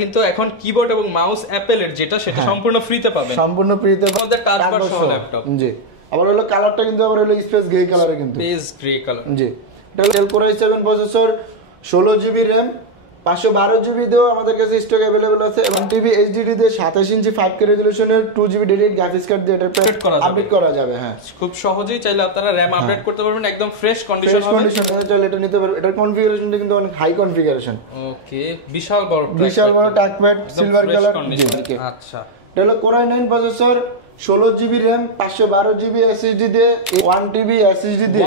কিন্তু এখন কিবোর্ড এবং মাউস অ্যাপেলের যেটা সেটা সম্পূর্ণ ফ্রিতে পাবেন, সম্পূর্ণ ফ্রিতে আমাদের টাচ বার সহ ল্যাপটপ। জি, আবার হলো কালারটা কিন্তু আবার হলো স্পেস গ্রে কালারে, কিন্তু স্পেস গ্রে কালার। জি, এটা হলো Intel Core i7 processor, 16GB RAM, 512GB দিয়েও আমাদের কাছে স্টক अवेलेबल আছে, এবং টিভি এইচডিডি দিয়ে 27 ইঞ্চি 5K রেজোলিউশনের 2GB dedicated graphics card দিয়ে এটা আপডেট করা যাবে। হ্যাঁ, খুব সহজেই চাইলে আপনারা RAM আপডেট করতে পারবেন, একদম ফ্রেশ কন্ডিশন হবে। কন্ডিশনে চাইলে এটা নিতে পারবেন। এটার কনফিগারেশনটা কিন্তু অনেক হাই কনফিগারেশন। ওকে, বিশাল বড় টাকপ্যাড সিলভার কালার। আচ্ছা, এটা হলো Core i9 processor, 16GB RAM, 512GB SSD দিয়ে, 1TB SSD দিয়ে,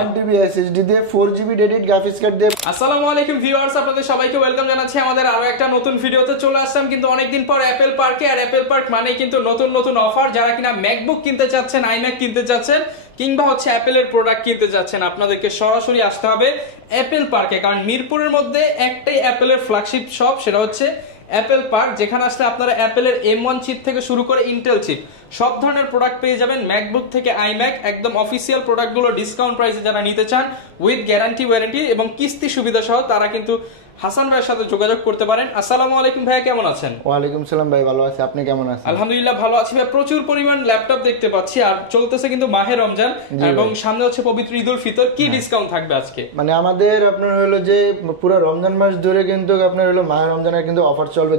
1TB SSD দিয়ে, 4GB ডেডিকেটেড গ্রাফিক্স কার্ড দিয়ে। আসসালামু আলাইকুম ভিউয়ার্স, আপনাদের সবাইকে ওয়েলকাম জানাচ্ছি আমাদের আরো একটা নতুন ভিডিওতে। চলে আসলাম কিন্তু অনেকদিন পর অ্যাপেল পার্কে। আর অ্যাপেল পার্ক মানেই কিন্তু নতুন নতুন অফার। যারা কিনা ম্যাকবুক কিনতে চাচ্ছেন, আইম্যাক কিনতে চাচ্ছেন, কিংবা হচ্ছে অ্যাপেলের প্রোডাক্ট কিনতে চাচ্ছেন, আপনাদেরকে সরাসরি আসতে হবে অ্যাপেল পার্কে। কারণ মিরপুরের মধ্যে একটাই অ্যাপেলের ফ্ল্যাগশিপ শপ, সেটা হচ্ছে অ্যাপেল পার্ক, যেখানে আসলে আপনারা অ্যাপেলের M1 চিপ থেকে শুরু করে ইন্টেল চিপ সব ধরনের প্রোডাক্ট পেয়ে যাবেন। ম্যাকবুক থেকে আইম্যাক, একদম অফিসিয়াল প্রোডাক্টগুলো ডিসকাউন্ট প্রাইসে যারা নিতে চান উইথ গ্যারান্টি ওয়ারেন্টি এবং কিস্তি সুবিধা সহ, তারা কিন্তু হাসান ভাইয়ের সাথে যোগাযোগ করতে পারেন। আসসালামু আলাইকুম ভাইয়া, কেমন আছেন? ওয়ালাইকুম সালাম ভাই, ভালো আছি, আপনি কেমন আছেন? আলহামদুলিল্লাহ ভালো আছি ভাই। প্রচুর পরিমাণ ল্যাপটপ দেখতে পাচ্ছি, আর চলতেছে কিন্তু মাহে রমজান এবং সামনে হচ্ছে পবিত্র ঈদুল ফিতর। কি ডিসকাউন্ট থাকবে আজকে? মানে আমাদের আপনার হলো যে পুরো রমজান মাস ধরে কিন্তু আপনার হলো মাহে রমজানের কিন্তু অফার চলবে।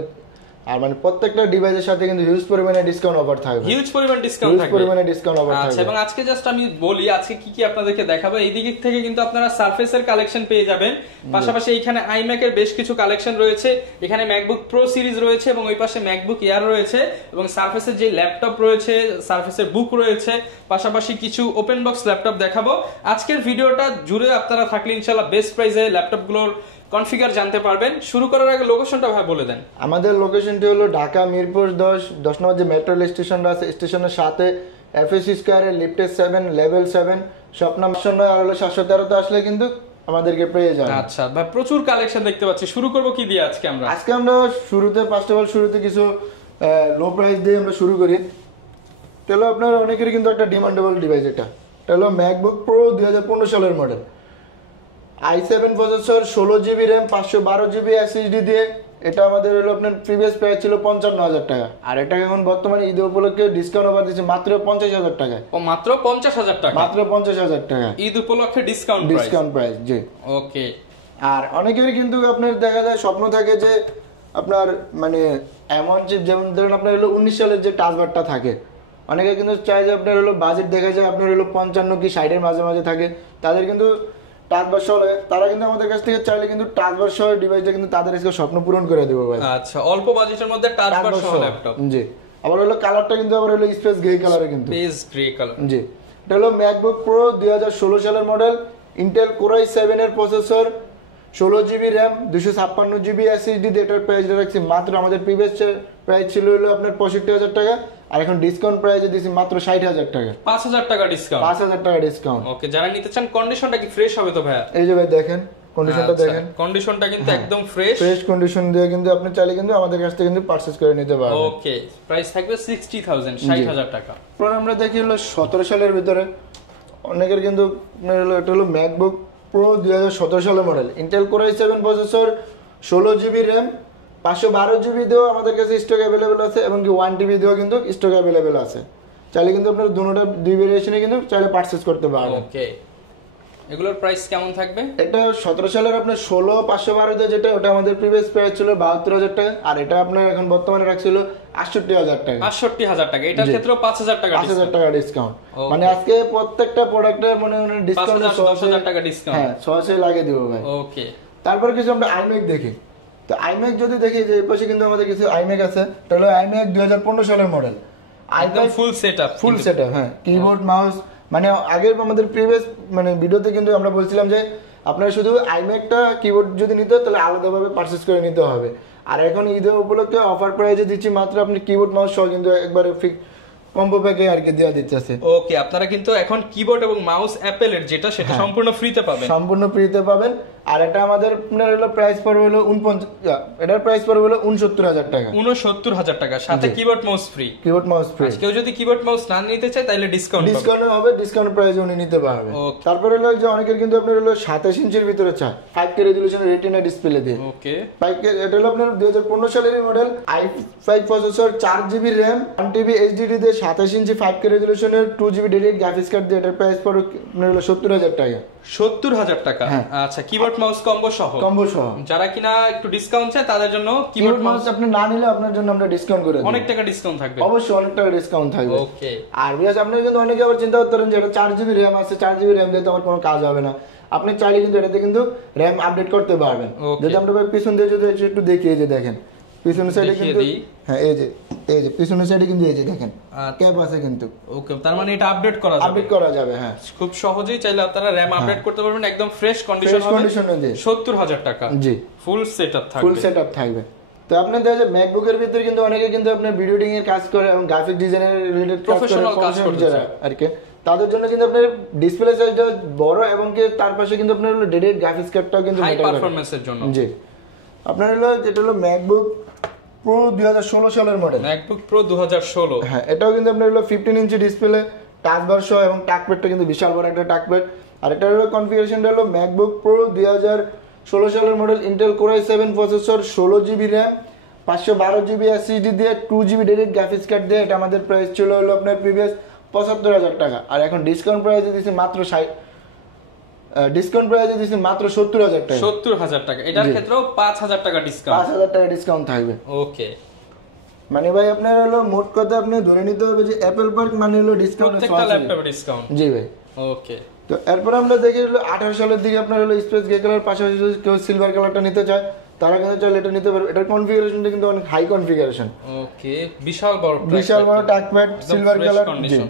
আর মানে প্রত্যেকটা ডিভাইসের সাথে কিন্তু হিউজ পরিমাণে ডিসকাউন্ট অফার থাকবে, হিউজ পরিমাণ ডিসকাউন্ট থাকবে, পরিমাণে ডিসকাউন্ট অফার থাকবে। আচ্ছা, এবং আজকে জাস্ট আমি বলি আজকে কি কি আপনাদেরকে দেখাবো। এই দিক থেকে কিন্তু আপনারা সারফেসের কালেকশন পেয়ে যাবেন, পাশাপাশি এখানে আইম্যাকের বেশ কিছু কালেকশন রয়েছে, এখানে ম্যাকবুক প্রো সিরিজ রয়েছে এবং ওই পাশে ম্যাকবুক এয়ার রয়েছে, এবং সারফেসের যে ল্যাপটপ রয়েছে, সারফেসের বুক রয়েছে, পাশাপাশি কিছু ওপেন বক্স ল্যাপটপ দেখাবো। আজকের ভিডিওটা জুড়ে আপনারা থাকলে ইনশাআল্লাহ বেস্ট প্রাইসে ল্যাপটপগুলোর কনফিগার জানতে পারবেন। শুরু করার আগে লোকেশনটা ভাই বলে দেন। আমাদের লোকেশনটি হলো ঢাকা মিরপুর 10 নম্বর যে মেট্রো রেল স্টেশনটা আছে, স্টেশনের সাথে এফএসসি স্কয়ারে লিফটে 7 লেভেল 7 শপ নাম্বার 9 আর হলো 713 তে আসলে কিন্তু আমাদেরকে পেয়ে যাবেন। আচ্ছা ভাই, প্রচুর কালেকশন দেখতে পাচ্ছি। শুরু করব কি দিয়ে আজকে আমরা? আজকে আমরা শুরুতে ফার্স্ট অফ অল শুরুতে কিছু লো প্রাইস দিয়ে আমরা শুরু করি। তাহলে আপনার অনেকেরই কিন্তু একটা ডিমান্ডেবল ডিভাইস, এটা হলো ম্যাকবুক প্রো 2015 সালের model, i7 processor, 16GB RAM, 512GB SSD দিয়ে। এটা আমাদের হলো আপনার প্রিভিয়াস প্রাইস ছিল 55,000 টাকা, আর এটা এখন বর্তমানে ঈদ উপলক্ষে ডিসকাউন্ট অফার দিচ্ছে মাত্র 50,000 টাকা। ও মাত্র 50,000 টাকা? মাত্র 50,000 টাকা ঈদ উপলক্ষে ডিসকাউন্ট প্রাইস। জি, ওকে। আর অনেকেরই কিন্তু আপনার দেখা যায় স্বপ্ন থাকে যে আপনার মানে এমন চিপ, যেমন ধরুন আপনার হলো 19 সালের যে টাচ বারটা থাকে, অনেকে কিন্তু চায় যে আপনার হলো বাজেট দেখা যায় আপনার হলো 55 কি 60 এর মাঝে মাঝে থাকে, তাদের কিন্তু টাচ বার সহ, তারা কিন্তু আমাদের কাছ থেকে চাইলে কিন্তু টাচ বার সহ ডিভাইসটা কিন্তু তাদের স্বপ্ন পূরণ করে দেবো ভাই। আচ্ছা, অল্প বাজেটের মধ্যে টাচ বার সহ ল্যাপটপ। জি, আবার হলো কালারটা কিন্তু আবার হলো স্পেস গ্রে কালারে, কিন্তু স্পেস গ্রে কালার। জি, এটা হলো ম্যাকবুক প্রো 2016 সালের মডেল, ইন্টেল Core i7 এর processor, 16GB RAM, 256GB SSD দিয়ে। এটার প্রাইস রাখছি মাত্র, আমাদের প্রিভিয়াস প্রাইস ছিল হলো আপনার 65,000 টাকা, আর এখন ডিসকাউন্ট প্রাইসে দিছি মাত্র 60,000 টাকা। 5,000 টাকা ডিসকাউন্ট। 5,000 টাকা ডিসকাউন্ট। ওকে, যারা নিতে চান কন্ডিশনটা কি ফ্রেশ হবে তো ভাইয়া? এই যে ভাই দেখেন কন্ডিশনটা দেখেন, কন্ডিশনটা কিন্তু একদম ফ্রেশ কন্ডিশন দিয়ে কিন্তু আপনি চাইলে কিন্তু আমাদের কাছ থেকে কিন্তু পারচেজ করে নিতে পারবেন। ওকে, প্রাইস থাকবে 60,000 টাকা। পরে আমরা দেখি হলো 17 সালের ভিতরে অনেকের কিন্তু এটা হলো ম্যাকবুক প্রো 2017 সালের model, Intel Core i7 processor, 16GB RAM, 512GB দিয়েও আমাদের কাছে স্টক অ্যাভেলেবেল আছে, এবং কি 1TB দিয়েও কিন্তু স্টক অ্যাভেলেবেল আছে। চাইলে কিন্তু আপনার দুই ভেরিয়েশনে কিন্তু চাইলে পারচেজ করতে পারবেন। ওকে, এগুলোর প্রাইস কেমন থাকবে? এটা 17 সালের আপনার 16/512 যেটা, ওটা আমাদের প্রিভিয়াস প্রাইস ছিল 72,000 টাকা, আর এটা আপনার এখন বর্তমানে রাখছিল 68,000 টাকা। 68,000 টাকা, এটার ক্ষেত্রে 5,000 টাকা 5,000 টাকা ডিসকাউন্ট। মানে আজকে প্রত্যেকটা প্রোডাক্টের মানে ডিসকাউন্ট 10,000 টাকা ডিসকাউন্ট, হ্যাঁ 600 লাগিয়ে দিব ভাই। ওকে, তারপর কিছু আমরা আইম্যাক দেখি। তো আইম্যাক যদি দেখি যে এই পাশে কিন্তু আমাদের কিছু আইম্যাক আছে, তাহলে আইম্যাক 2015 সালের মডেল, একদম ফুল সেটআপ। হ্যাঁ, কিবোর্ড মাউস, মানে আগের আমাদের প্রিভিয়াস মানে ভিডিওতে কিন্তু আমরা বলছিলাম যে আপনারা শুধু আইম্যাকটা কিবোর্ড যদি নিতে তাহলে আলাদাভাবে পারচেজ করে নিতে হবে, আর এখন ঈদের উপলক্ষে অফার প্রাইসে দিচ্ছি মাত্র আপনি কিবোর্ড মাউস সহ কিন্তু একবারে কম্বো প্যাকে আর কি দেওয়া দিতেছে। ওকে, আপনারা কিন্তু এখন কিবোর্ড এবং মাউস অ্যাপেলের যেটা সেটা সম্পূর্ণ ফ্রিতে পাবেন, সম্পূর্ণ ফ্রিতে পাবেন। আর এটা আমাদের আপনার হলো প্রাইস পড়বে হলো 49, এটার প্রাইস পড়বে হলো 69,000 টাকা। 69,000 টাকা, সাথে keyboard mouse free. Keyboard mouse free. কেউ যদি কিবোর্ড মাউস না নিতে চায় তাহলে ডিসকাউন্ট হবে, ডিসকাউন্ট প্রাইসে উনি নিতে পারবে। তারপর হলো যে অনেকের কিন্তু আপনার হলো 27 ইঞ্চির ভিতরে চায় 5K রেজোলিউশনের রেটিনা ডিসপ্লে দিয়ে। ওকে, 5K, এটা হলো আপনার 2015 সালের model, i5 processor, 4GB RAM, 1TB HDD দিয়ে 27 ইঞ্চি 5K রেজোলিউশনের 2GB dedicated graphics card দিয়ে এটার প্রাইস পড়বে আপনার হলো 70,000 টাকা। 70,000 টাকা। আচ্ছা, কিবোর্ড মাউস কম্বো সহ। যারা কিনা একটু ডিসকাউন্ট চায় তাদের জন্য কিবোর্ড মাউস আপনি না নিলে আপনার জন্য আমরা ডিসকাউন্ট করে দেব। অনেক টাকা ডিসকাউন্ট থাকবে, অবশ্যই অনেক টাকা ডিসকাউন্ট থাকবে। ওকে। আর বিকজ আপনি কিন্তু অনেকে আবার চিন্তা করতেন যে এটা 4GB RAM আছে, 4GB RAM দিয়ে তো আমার কোনো কাজ হবে না। আপনি চাইলে কিন্তু এটাতে কিন্তু RAM আপডেট করতে পারবেন। যদি আমরা পিছন দিয়ে যদি একটু দেখি, এই যে দেখেন পিছনের সাইডে কিন্তু, হ্যাঁ এই যে পিছনের সাইডে কিন্তু এই যে দেখেন ক্যাপ আছে কিন্তু। ওকে, তার মানে এটা আপডেট করা যাবে। হ্যাঁ, খুব সহজেই চাইলে আপনারা RAM আপডেট করতে পারবেন, একদম ফ্রেশ কন্ডিশন হবে। 70,000 টাকা। জি, ফুল সেটআপ থাকবে। তো আপনার দেখা যায় ম্যাকবুকের ভিতরে কিন্তু অনেকে কিন্তু আপনার ভিডিও এডিটিং এর কাজ করে এবং গ্রাফিক ডিজাইনের রিলেটেড প্রফেশনাল কাজ করতে চায় আর কি, তাদের জন্য কিন্তু আপনার ডিসপ্লে সাইজটা বড় এবং কি তার পাশে কিন্তু আপনার হলো ডেডিকেটেড গ্রাফিক্স কার্ডটাও কিন্তু হাই পারফরম্যান্সের জন্য। জি, আপনার হলো যেটা হলো ম্যাকবুক প্রো 2016 সালের মডেল, ম্যাকবুক প্রো 2016। হ্যাঁ, এটাও কিন্তু আপনার হলো 15 ইঞ্চি ডিসপ্লে, টাচ বার সহ এবং টাচপ্যাডটা কিন্তু বিশাল বড় একটা টাচপ্যাড। আর এটা হলো কনফিগারেশনটা হলো ম্যাকবুক প্রো 2016 সালের model, Intel core i7 processor, 16GB RAM, 512GB SSD দিয়ে 2GB ডেডিকেটেড গ্রাফিক্স কার্ড দিয়ে। এটা আমাদের প্রাইস ছিল হলো আপনার প্রিভিয়াস 75,000 টাকা, আর এখন ডিসকাউন্ট প্রাইসে দিয়েছি মাত্র 70,000 টাকা। 70,000 টাকা, এটার ক্ষেত্রেও 5,000 টাকা ডিসকাউন্ট, 5,000 টাকা ডিসকাউন্ট থাকবে। ওকে, মানে ভাই আপনার হলো মোট কথা আপনি ধরে নিতে হবে যে অ্যাপল পার্ক মানে হলো ডিসকাউন্ট, প্রত্যেকটা ল্যাপটপে ডিসকাউন্ট। জি ভাই। ওকে, তো এরপর আমরা দেখি হলো 18 সালের দিকে আপনার হলো স্পেস গ্রে কালার, পাশাপাশি যদি কেউ সিলভার কালারটা নিতে চায় তারা কিন্তু চাইলে এটা নিতে পারবে। এটার কনফিগারেশনটা কিন্তু অনেক হাই কনফিগারেশন। ওকে, বিশাল বড় টাচপ্যাড, সিলভার কালার,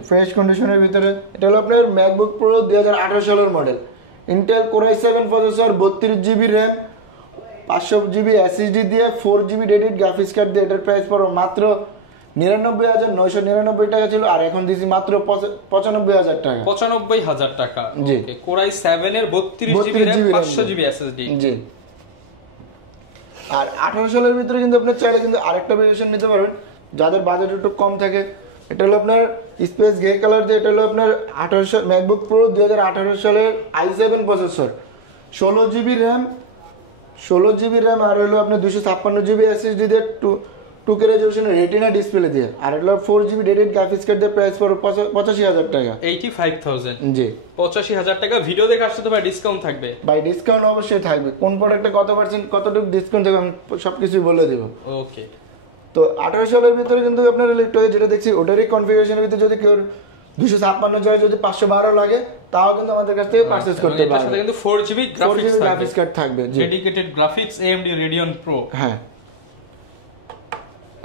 ফ্রেশ কন্ডিশনের ভিতরে। এটা হলো আপনার ম্যাকবুক প্রো 2018 সালের model, Intel core i7 processor, 32GB RAM, 500GB SSD দিয়ে 4GB ডেডিকেটেড গ্রাফিক্স কার্ড দিয়ে। এটার প্রাইস পড়ো মাত্র 99,999 টাকা ছিল, আর এখন দিছি মাত্র 95,000 টাকা। 95,000 টাকা। জি, কোর i7 এর 32GB RAM, 500GB SSD। জি। আর 18 সালের ভিতরে কিন্তু আপনি চাইলে কিন্তু আরেকটা ভেরিয়েশন নিতে পারবেন যাদের বাজেট একটু কম থাকে। এটা হলো আপনার স্পেস গ্রে কালার দিয়ে। এটা হলো আপনার 18 ম্যাকবুক প্রো 2018 সালের i7 প্রসেসর, 16GB RAM, আর হলো আপনার 256GB SSD দিয়ে 2K রেজোলিউশনের রেটিনা ডিসপ্লে দিয়ে। আর হলো 4GB ডেডিকেটেড গ্রাফিক্স কার্ড দিয়ে প্রাইস পড়বে 85,000 টাকা। 85,000। জি, 85,000 টাকা। ভিডিও দেখে আসলে তো ভাই ডিসকাউন্ট থাকবে? ভাই ডিসকাউন্ট অবশ্যই থাকবে। কোন প্রোডাক্টে কত পার্সেন্ট কতটুকু ডিসকাউন্ট থাকবে আমি সবকিছুই বলে দেব। ওকে। তো 18 সালের ভিতরে কিন্তু আপনার ইলেকট্রিক যেটা দেখছি ওটারই কনফিগারেশনের ভিতরে যদি কেউ 256 যায়, যদি 512 লাগে তাও কিন্তু আমাদের কাছ থেকে পারচেজ করতে পারবে। সাথে কিন্তু 4GB গ্রাফিক্স কার্ড থাকবে, dedicated graphics AMD Radeon Pro। হ্যাঁ।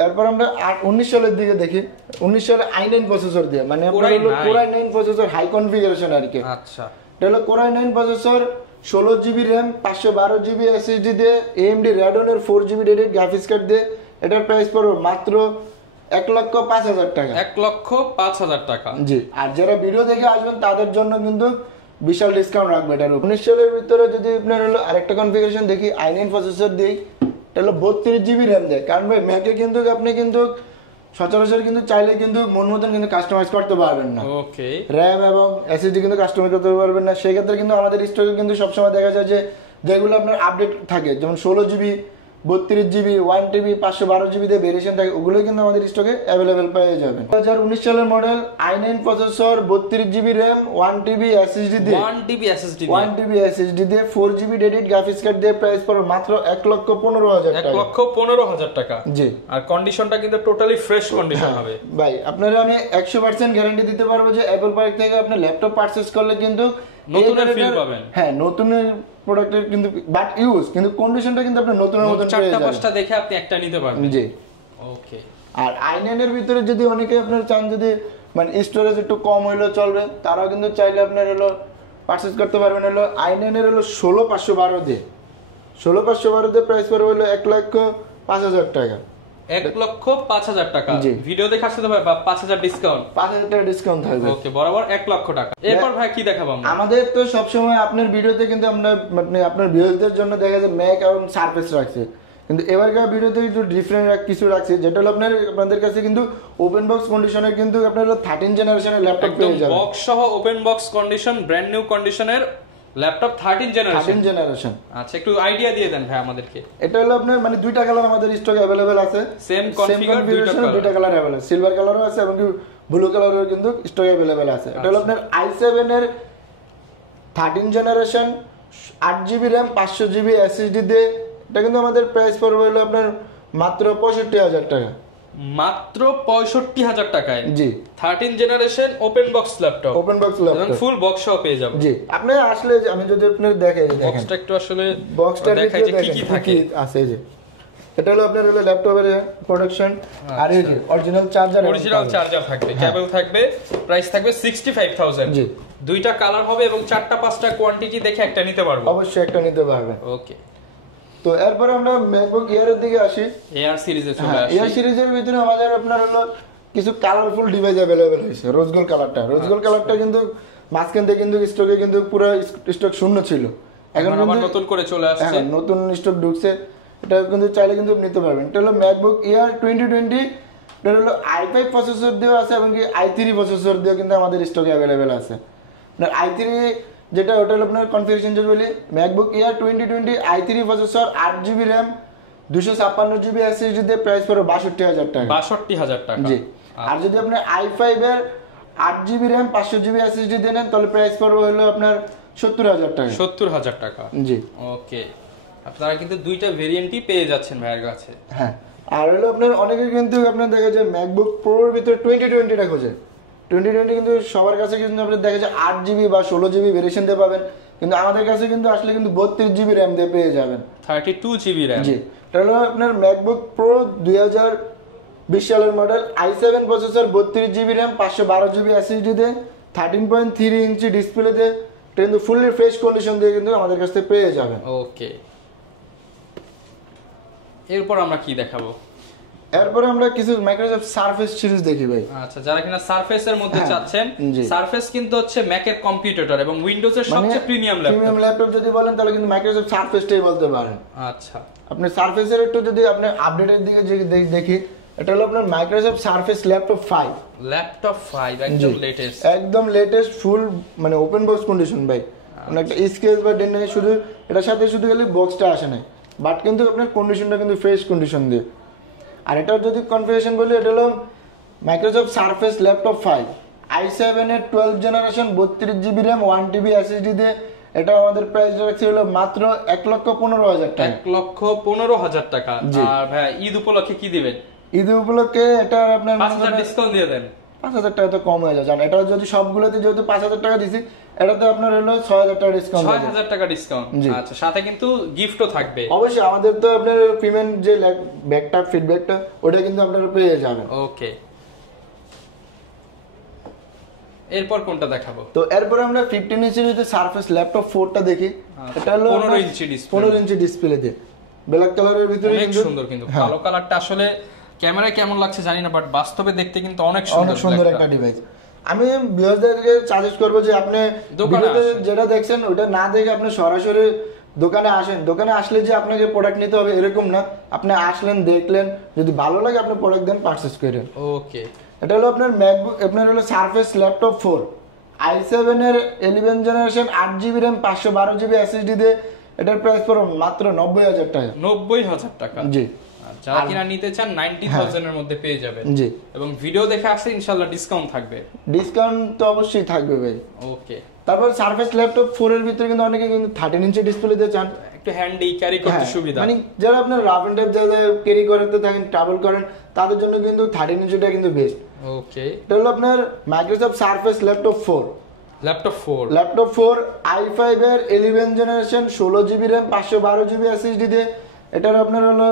এরপর আমরা 19 সালের দিকে দেখি। 19 সালে i9 প্রসেসর দিয়ে, মানে আপনার হলো core i9 processor, high configuration আর কি। আচ্ছা, এটা হলো core i9 processor, 16GB RAM, 512GB SSD দিয়ে AMD Radeon এর 4GB ডেডিকেটেড গ্রাফিক্স কার্ড দিয়ে। এটার প্রাইস পড়বে মাত্র 1,05,000 টাকা। 1,05,000 টাকা। জি, আর যারা ভিডিও দেখে আসবেন তাদের জন্য কিন্তু বিশাল ডিসকাউন্ট রাখবে এটার উপর। 19 সালের ভিতরে যদি আপনার হলো আরেকটা কনফিগারেশন দেখি, i9 প্রসেসর দিই, এটা হলো 32GB RAM দেয়। কারণ ভাই ম্যাকে কিন্তু আপনি কিন্তু সচরাচর কিন্তু চাইলে কিন্তু মন মতন কিন্তু কাস্টমাইজ করতে পারবেন না। ওকে, RAM এবং SSD কিন্তু কাস্টমাইজ করতে পারবেন না। সেই ক্ষেত্রে কিন্তু আমাদের স্টকে কিন্তু সবসময় দেখা যায় যে যেগুলো আপনার আপডেট থাকে, যেমন 16GB, 32GB, 1TB, 512GB দিয়ে ভেরিয়েশন থাকে, ওগুলোই কিন্তু আমাদের স্টকে অ্যাভেলেবেল পেয়ে যাবেন। 2019 সালের model, i9 processor, 32GB RAM, 1TB SSD দিয়ে 1TB SSD দিয়ে 4GB ডেডিকেটেড গ্রাফিক্স কার্ড দিয়ে প্রাইস পড়বে মাত্র 1,15,000 টাকা। 1,15,000 টাকা। জি, আর কন্ডিশনটা কিন্তু টোটালি ফ্রেশ কন্ডিশন হবে। ভাই আপনারা আমি 100% গ্যারান্টি দিতে পারবো যে অ্যাপল পার্ক থেকে আপনি ল্যাপটপ পারচেজ করলে কিন্তু নতুনের ফিল পাবেন। হ্যাঁ, নতুনের প্রোডাক্টের কিন্তু বাট ইউজ কিন্তু কন্ডিশনটা কিন্তু আপনি নতুনের মতন পেয়ে যাবেন। চারটা পাঁচটা দেখে আপনি একটা নিতে পারবেন। জি, ওকে। আর i9 এর ভিতরে যদি অনেকে আপনার চান যদি মানে স্টোরেজ একটু কম হইলেও চলবে, তারাও কিন্তু চাইলে আপনার হলো পারচেজ করতে পারবেন। হলো i9 এর হলো 16,512 দিয়ে 16,512 দিয়ে প্রাইস পড়বে হলো 1,05,000 টাকা। 1,05,000 টাকা। ভিডিও দেখে আসলে ভাই 5,000 ডিসকাউন্ট, 5,000 টাকা ডিসকাউন্ট থাকবে। ওকে, বরাবর 1 লক্ষ টাকা। এরপর ভাই কি দেখাবো আমরা? আমাদের তো সবসময় আপনার ভিডিওতে কিন্তু আমরা মানে আপনার ভিউয়ারদের জন্য দেখা যায় ম্যাক এবং সারফেস রাখছে, কিন্তু এবারকার ভিডিওতে একটু ডিফারেন্ট কিছু রাখছে, যেটা হলো আপনাদের কাছে কিন্তু ওপেন বক্স কন্ডিশনের কিন্তু আপনার হলো 13 জেনারেশনের ল্যাপটপ পেয়ে যাবেন। বক্স সহ open box condition, brand new কন্ডিশনের ল্যাপটপ 13 জেনারেশন। আচ্ছা, একটু আইডিয়া দিয়ে দেন ভাই আমাদেরকে। এটা হলো আপনার মানে দুইটা কালার আমাদের স্টকে अवेलेबल আছে, সেম কনফিগারেশন, দুইটা কালার अवेलेबल, সিলভার কালারও আছে এবং ব্লু কালারও কিন্তু স্টকে अवेलेबल আছে। এটা হলো আপনার i7 এর 13 generation, 8GB RAM 500GB SSD দিয়ে। এটা কিন্তু আমাদের প্রাইস পড়বে হলো আপনার মাত্র 65,000 টাকা। মাত্র 65,000 টাকায় জি, 13 জেনারেশন ওপেন বক্স ল্যাপটপ, এবং ফুল বক্স সহ পেয়ে যাবেন। জি, আপনি আসলে আমি যদি আপনাদের দেখাই, দেখেন বক্সটা একটু আসলে বক্সটা দেখাই যে কি কি থাকে আছে। যে এটা হলো আপনার হলো ল্যাপটপের প্রোডাকশন, আর এই যে অরিজিনাল চার্জার থাকবে, কেবল থাকবে, প্রাইস থাকবে 65,000। জি, দুইটা কালার হবে এবং 4টা-5টা কোয়ান্টিটি দেখে একটা নিতে পারবো। অবশ্যই একটা নিতে পারবেন। ওকে, তো এরপর আমরা ম্যাকবুক এয়ার এর দিকে আসি। এয়ার সিরিজে চলে আসি। এয়ার সিরিজের ভিতরে আমাদের আপনার হলো কিছু কালারফুল ডিভাইস अवेलेबल হয়েছে। রোজগোল্ড কালারটা কিন্তু মাঝখান থেকে কিন্তু স্টকে কিন্তু পুরো স্টক শূন্য ছিল, এখন আবার নতুন করে চলে আসছে, নতুন স্টক ঢুকছে। এটা কিন্তু চাইলে কিন্তু নিতে পারবেন। এটা হলো ম্যাকবুক এয়ার 2020, এটা হলো i5 প্রসেসর দিয়ে আছে এবং কি i3 প্রসেসর দিয়ে কিন্তু আমাদের স্টকে अवेलेबल আছে। আপনার i3 যেটা ওটা হলো আপনার কনফিগারেশন যদি বলি, MacBook air 2020 i3 processor, 8GB RAM 256GB SSD দিয়ে প্রাইস পড়বে 62,000 টাকা। 62,000 টাকা, জি। আর যদি আপনি i5 এর 8GB RAM 500GB SSD দিয়ে নেন তাহলে প্রাইস পড়বে হলো আপনার 70,000 টাকা। 70,000 টাকা, জি। ওকে, আপনারা কিন্তু দুইটা ভেরিয়েন্টই পেয়ে যাচ্ছেন ভাইয়ের কাছে। হ্যাঁ, আর হলো আপনার অনেকে কিন্তু আপনার দেখা যায় ম্যাকবুক প্রোর ভিতরে 2020টা খোঁজে। 2020 কিন্তু সবার কাছে কিন্তু আপনার দেখা যায় 8GB বা 16GB ভেরিয়েশন দিয়ে পাবেন, কিন্তু আমাদের কাছে কিন্তু আসলে কিন্তু 32GB RAM দিয়ে পেয়ে যাবেন, 32GB RAM। জি। এটা হলো আপনার ম্যাকবুক প্রো 2020 সালের model, i7 processor, 32GB RAM 512GB SSD দিয়ে, 13.3 ইঞ্চি ডিসপ্লে দিয়ে, এটা কিন্তু ফুললি ফ্রেশ কন্ডিশন দিয়ে কিন্তু আমাদের কাছ থেকে পেয়ে যাবেন। ওকে, এরপর আমরা কি দেখাবো? এরপর আমরা কিছু মাইক্রোসফট সারফেস সিরিজ দেখি ভাই। আচ্ছা, যারা কিনা সারফেস এর মধ্যে চাচ্ছেন, সারফেস কিন্তু হচ্ছে ম্যাকের কম্পিউটার এবং উইন্ডোজ এর সবচেয়ে প্রিমিয়াম ল্যাপটপ যদি বলেন তাহলে কিন্তু মাইক্রোসফট সারফেসটাই বলতে পারেন। আচ্ছা, আপনি সারফেসের একটু যদি আপনি আপডেটের দিকে দেখি, এটা হলো আপনার মাইক্রোসফট সারফেস ল্যাপটপ 5, একদম লেটেস্ট ফুল মানে ওপেন বক্স কন্ডিশন ভাই। মানে একটা স্কেচ বা ডেন্ট নেই, শুধু এটার সাথে শুধু খালি বক্সটা আসে না, বাট কিন্তু আপনার কন্ডিশনটা কিন্তু ফ্রেশ কন্ডিশন দিয়ে। আর এটার যদি কনফিগারেশন বলি, এটা হলো মাইক্রোসফট সারফেস ল্যাপটপ 5, i7 এর 12 generation, 32GB RAM 1TB SSD দিয়ে। এটা আমাদের প্রাইস রাখছে হলো মাত্র 1,15,000 টাকা। 1,15,000 টাকা। আর ভাই ঈদ উপলক্ষে কি দিবেন? ঈদ উপলক্ষে এটা আপনার 5,000 ডিসকাউন্ট দিয়ে দেন। 5,000 টাকা তো কম হয়ে যায়, জান। এটা যদি সবগুলোতে যেহেতু 5,000 টাকা দিছি, এটাতে আপনার হলো 6,000 টাকা ডিসকাউন্ট। 6,000 টাকা ডিসকাউন্ট, আচ্ছা, সাথে কিন্তু গিফটও থাকবে। অবশ্যই আমাদের তো আপনার পেমেন্ট যে ব্যাকটা ফিডব্যাকটা ওটা কিন্তু আপনারা পেয়ে যাবেন। ওকে, এরপর কোনটা দেখাবো? তো এরপর আমরা 15 ইঞ্চির যে সারফেস ল্যাপটপ 4টা দেখি। এটা হলো 15 ইঞ্চি ডিসপ্লে, 15 ইঞ্চি ডিসপ্লে দিয়ে ব্ল্যাক কালারের ভিতরে কিন্তু সুন্দর, কিন্তু কালো কালারটা আসলে ক্যামেরায় কেমন লাগছে জানি না, বাট বাস্তবে দেখতে কিন্তু অনেক সুন্দর একটা ডিভাইস। আমি ভিউয়ারদেরকে সাজেস্ট করব যে আপনি ভিডিওতে যেটা দেখছেন ওটা না দেখে আপনি সরাসরি দোকানে আসেন। দোকানে আসলে যে আপনাকে প্রোডাক্ট নিতে হবে এরকম না, আপনি আসলেন, দেখলেন, যদি ভালো লাগে আপনি প্রোডাক্ট দেন, পারচেজ করেন। ওকে, এটা হলো আপনার ম্যাকবুক, আপনার হলো সারফেস ল্যাপটপ 4, i7 এর 11 generation, 8GB RAM 512GB SSD দিয়ে। এটার প্রাইস পড়বে মাত্র 90,000 টাকা। 90,000 টাকা, জি। যারা কিনা নিতে চান 90,000 এর মধ্যে পেয়ে যাবেন, জি। এবং ভিডিও দেখে আসলে ইনশাআল্লাহ ডিসকাউন্ট থাকবে। ডিসকাউন্ট তো অবশ্যই থাকবে ভাই। ওকে, তারপর সারফেস ল্যাপটপ 4 এর ভিতরে কিন্তু অনেকে কিন্তু 13 ইঞ্চি ডিসপ্লে দিয়ে চান, একটু হ্যান্ডি ক্যারি করতে সুবিধা। মানে যারা আপনার রাফ এন্ড টাফ যারা ক্যারি করতে থাকেন, ট্রাভেল করেন, তাদের জন্য কিন্তু 13 ইঞ্চিটা কিন্তু বেস্ট। ওকে, এটা হলো আপনার Microsoft surface laptop 4, laptop 4 i5 এর 11 generation, 16GB RAM 512GB SSD দিয়ে। এটার আপনার হলো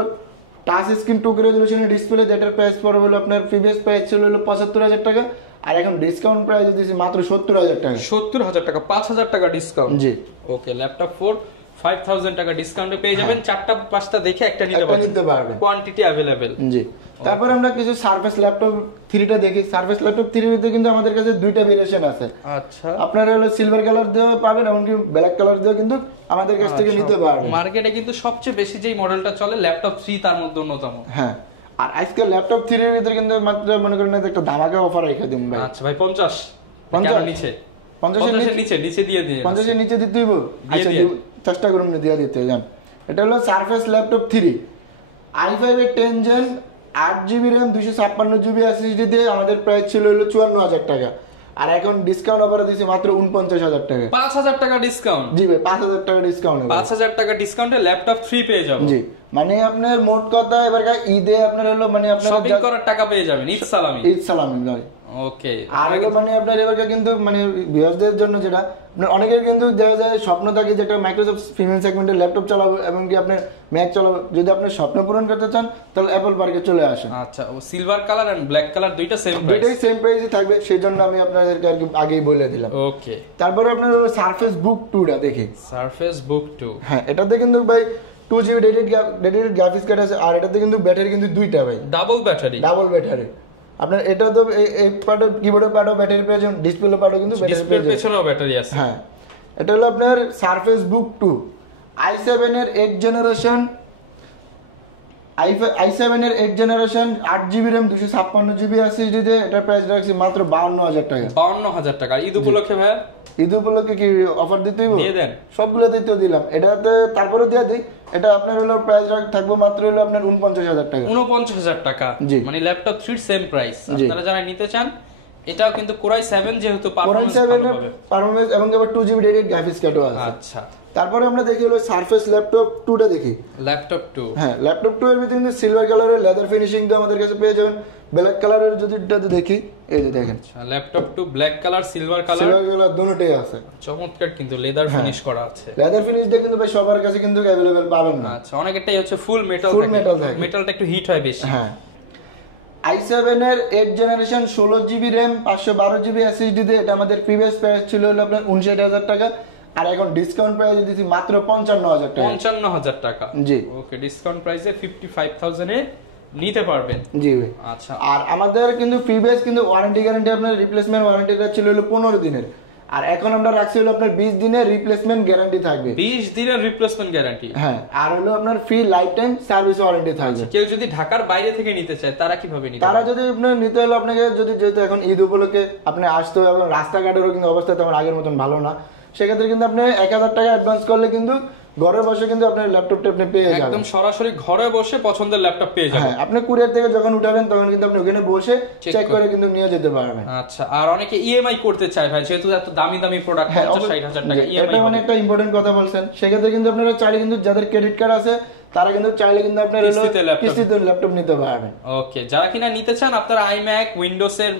টাচ স্ক্রিন 2K রেজোলিউশনের ডিসপ্লে, যেটার প্রাইস পড়বে হলো আপনার প্রিভিয়াস প্রাইস ছিল হলো 75,000 টাকা, আর এখন ডিসকাউন্ট প্রাইস দিয়েছি মাত্র 70,000 টাকা। 70,000 টাকা, 5,000 টাকা ডিসকাউন্ট, জি। ওকে, ল্যাপটপ 4 5000 টাকা ডিসকাউন্টে পেয়ে যাবেন। চারটা পাঁচটা দেখে একটা নিতে পারবেন, কোয়ান্টিটি अवेलेबल। জি, তারপর আমরা কিছু সারফেস ল্যাপটপ 3টা দেখি। সারফেস ল্যাপটপ 3 তে কিন্তু আমাদের কাছে দুইটা ভেরিয়েশন আছে। আচ্ছা, আপনারা হলো সিলভার কালার দিয়েও পাবেন, এমনকি ব্ল্যাক কালার দিয়েও কিন্তু আমাদের কাছ থেকে নিতে পারবেন। মার্কেটে কিন্তু সবচেয়ে বেশি যেই মডেলটা চলে ল্যাপটপ 3 তার মধ্যে অন্যতম। হ্যাঁ, আর আজকে ল্যাপটপ 3 এর ভিতরে কিন্তু মাত্র মনে করেন একটা ধামাকা অফার রেখে দিন ভাই। আচ্ছা ভাই, 50 নিচে 50 এর নিচে দিয়ে দিন। 50 এর নিচে দিতে হইব। আচ্ছা, চেষ্টা করুন না দিয়ে দিতে যান। এটা হলো সারফেস ল্যাপটপ 3 i5 এর 10 gen 8GB RAM 256GB SSD দিয়ে আমাদের প্রাইস ছিল হলো 54000 টাকা, আর এখন ডিসকাউন্ট অফারে দিয়েছি মাত্র 49000 টাকা। 5000 টাকা ডিসকাউন্ট? জি ভাই, 5000 টাকা ডিসকাউন্ট। 5000 টাকা ডিসকাউন্টে ল্যাপটপ 3 পেয়ে যাবেন। জি, মানে আপনার মোট কথা এবার ঈদে আপনার হলো মানে আপনার শপিং করার টাকা পেয়ে যাবেন। ঈদ সালামি ভাই। ওকে, আর হলো মানে আপনার এবার কিন্তু মানে ভিউয়ারদের জন্য যেটা আপনার অনেকের কিন্তু দেখা যায় স্বপ্ন থাকে যেটা মাইক্রোসফট প্রিমিয়াম সেগমেন্টের ল্যাপটপ চালাবো এবং কি আপনার ম্যাক চালাবো। যদি আপনি স্বপ্ন পূরণ করতে চান তাহলে অ্যাপল পার্কে চলে আসেন। আচ্ছা, ও silver colour and black colour দুইটা সেম প্রাইস? দুইটাই সেম প্রাইসই থাকবে, সেই জন্য আমি আপনাদেরকে আর কি আগেই বলে দিলাম। ওকে, তারপরে আপনার সারফেস বুক 2টা দেখি। সারফেস বুক 2, হ্যাঁ, এটাতে কিন্তু ভাই 2GB ডেডিকেটেড গ্রাফিক্স কার্ড আছে, আর এটাতে কিন্তু ব্যাটারি কিন্তু দুইটা ভাই, ডাবল ব্যাটারি। আপনার এটা তো এই পার্টও কিবোর্ডের পার্টও ব্যাটারি প্রয়োজন, ডিসপ্লে পার্টও কিন্তু ব্যাটারি প্রয়োজন, পেছনেও ব্যাটারি আছে। হ্যাঁ, এটা হলো আপনার সারফেস বুক 2 i7 এর 8 জেনারেশন, i7 এর 8 generation 8GB RAM 256GB SSD দিয়ে এটার প্রাইস রাখছি মাত্র 52000 টাকা। 52000 টাকা ঈদ উপলক্ষে ভাই? ঈদ উপলক্ষে কি অফার দিতে হইব? দিয়ে দেন, সবগুলো দিতে দিলাম। এটাতে তারপরে দিয়ে দিই, এটা আপনার হলো প্রাইস থাকবে মাত্র হলো আপনার 49000 টাকা। 49000 টাকা, মানে ল্যাপটপ 3 সেম প্রাইস। আপনারা যারা নিতে চান, এটাও কিন্তু কোরাই 7 যেহেতু পারফরম্যান্স এবং আবার 2GB ডেডিকেটেড গ্রাফিক্স কার্ডও আছে। আচ্ছা, তারপরে আমরা দেখি হলো সারফেস ল্যাপটপ 2টা দেখি। ল্যাপটপ 2, হ্যাঁ, ল্যাপটপ 2 এর ভিতরে কিন্তু সিলভার কালারের লেদার ফিনিশিং দিয়ে আমাদের কাছে পেয়ে যাবেন। ব্ল্যাক কালারের যদি এটাতে দেখি, এই যে দেখেন, আচ্ছা, laptop 2 black colour silver colour দুটোই আছে। চমৎকার, কিন্তু লেদার ফিনিশ করা আছে। লেদার ফিনিশ দিয়ে কিন্তু ভাই সবার কাছে কিন্তু अवेलेबल পাবেন না। আচ্ছা, অনেকটাই হচ্ছে ফুল মেটাল থাকে, মেটালটা একটু হিট হয় বেশি। হ্যাঁ, i7 এর 8 generation 16GB RAM 512GB SSD দিয়ে এটা আমাদের প্রিভিয়াস প্রাইস ছিল হলো আপনার 59000 টাকা, আর এখন ডিসকাউন্ট প্রাইস দিয়েছি মাত্র 55000 টাকা। 55000 টাকা, জি। ওকে, ডিসকাউন্ট প্রাইসে 55000 এ নিতে পারবেন। জি ভাই। আচ্ছা, আর আমাদের কিন্তু প্রিভিয়াস কিন্তু ওয়ারেন্টি গ্যারান্টি আপনার রিপ্লেসমেন্ট ওয়ারেন্টিটা ছিল হলো 15 দিনের, আর এখন আমরা রাখছি হলো আপনার 20 দিনের রিপ্লেসমেন্ট গ্যারান্টি থাকবে। 20 দিনের রিপ্লেসমেন্ট গ্যারান্টি? হ্যাঁ, আর হলো আপনার free life time service warranty থাকবে। কেউ যদি ঢাকার বাইরে থেকে নিতে চায় তারা কিভাবে নিতে? তারা যদি আপনার নিতে হলো আপনাকে যদি যেহেতু এখন ঈদ উপলক্ষে আপনি আসতে হবে, রাস্তাঘাটেরও কিন্তু অবস্থা তেমন আগের মতন ভালো না, সেক্ষেত্রে কিন্তু আপনি 1000 টাকা অ্যাডভান্স করলে কিন্তু ঘরে বসে কিন্তু আপনার ল্যাপটপটা আপনি পেয়ে যাবেন। একদম সরাসরি ঘরে বসে পছন্দের ল্যাপটপ পেয়ে যাবেন। হ্যাঁ, আপনি কুরিয়ার থেকে যখন উঠাবেন তখন কিন্তু আপনি ওখানে বসে চেক করে কিন্তু নিয়ে যেতে পারবেন। আচ্ছা, আর অনেকে ইএমআই করতে চায় ভাই, যেহেতু এত দামি দামি প্রোডাক্ট 50-60000 টাকা ইএমআই। এটা মানে একটা ইম্পর্টেন্ট কথা বলছেন। সেক্ষেত্রে কিন্তু আপনারা চাইলে কিন্তু যাদের ক্রেডিট কার্ড আছে তারা কিন্তু চাইলে কিন্তু আপনার কিস্তিতে ল্যাপটপ নিতে পারবেন। ওকে, যারা কিনা নিতে চান আপনারা আইম্যাক, উইন্ডোজ এর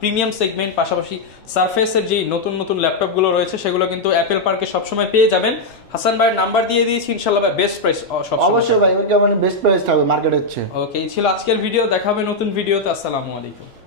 প্রিমিয়াম সেগমেন্ট, পাশাপাশি সারফেস এর যে নতুন নতুন ল্যাপটপ গুলো রয়েছে সেগুলো কিন্তু অ্যাপল পার্কে সবসময় পেয়ে যাবেন। হাসান ভাইয়ের নাম্বার দিয়ে দিয়েছি, ইনশাআল্লাহ ভাই বেস্ট প্রাইস সবসময়। অবশ্যই ভাই, ওটা মানে বেস্ট প্রাইস থাকবে মার্কেটের চেয়ে। ওকে, এই ছিল আজকের ভিডিও, দেখা হবে নতুন ভিডিওতে। আসসালামু আলাইকুম।